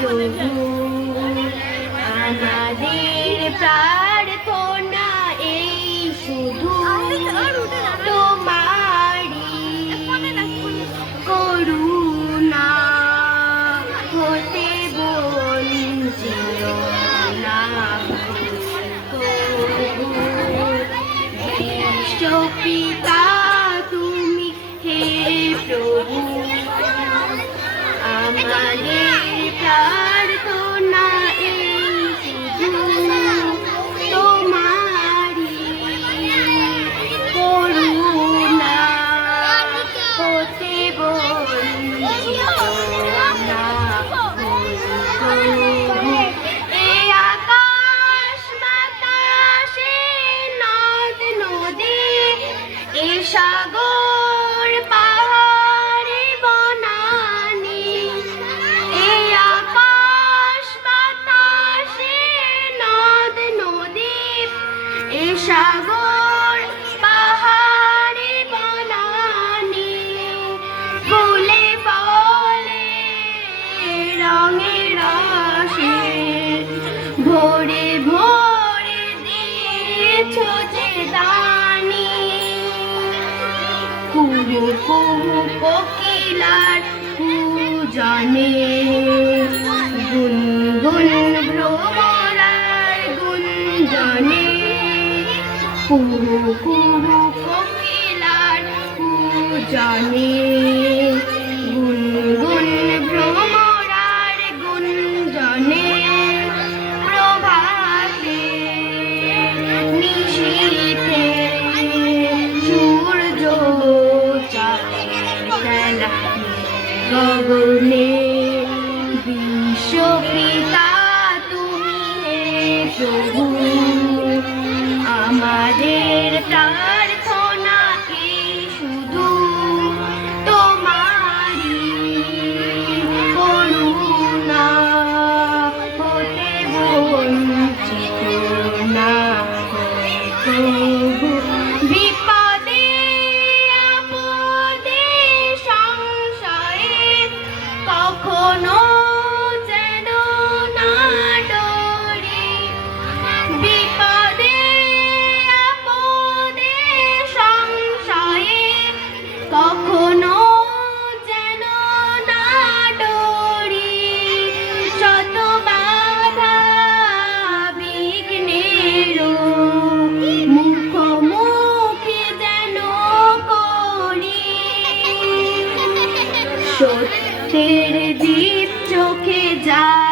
প্রভু আমাদের প্রার্থনা এই শুধু তোমারি করুণা হতে বঞ্চিও না পিতা তুমি হে প্রভু আমাদের প্রার্থনা এই শুধু তোমারি করুণা হতে বঞ্চিত না এই আকাশ বাতাসে নদ নদী এই সাগর পাহাড়ে বনানি এই আকাশ বাতাসে নদ নদী এই সাগর পাহাড়ে বনানি ফুলে ফলে রঙে রসে ভোরে ভোরে দিয়েছো যে দানি কুহু কুহু কোকিলার পূজনে গুনগুন ভ্রমরার গুঞ্জনে কুহু কুহু কোকিলার পূজনে গুনগুন ভ্রমরার গুঞ্জনে প্রভাতে নিশীথে সূর্য গগনে বিশ্বপিতা তুমি হে প্রভু আমাদের প্রার্থনা এই শুধু তোমারি করুণা হতে বঞ্চিত না প্রভু বিপদে আপদে সংশয়ে কখনো যেন না ডরি বিপদে আপদে সংশয়ে কখনো যেন না ডরি শত বাধা বিঘ্নেরও মুখোমুখি যেন করি সত্যের দীপ চোখে যায়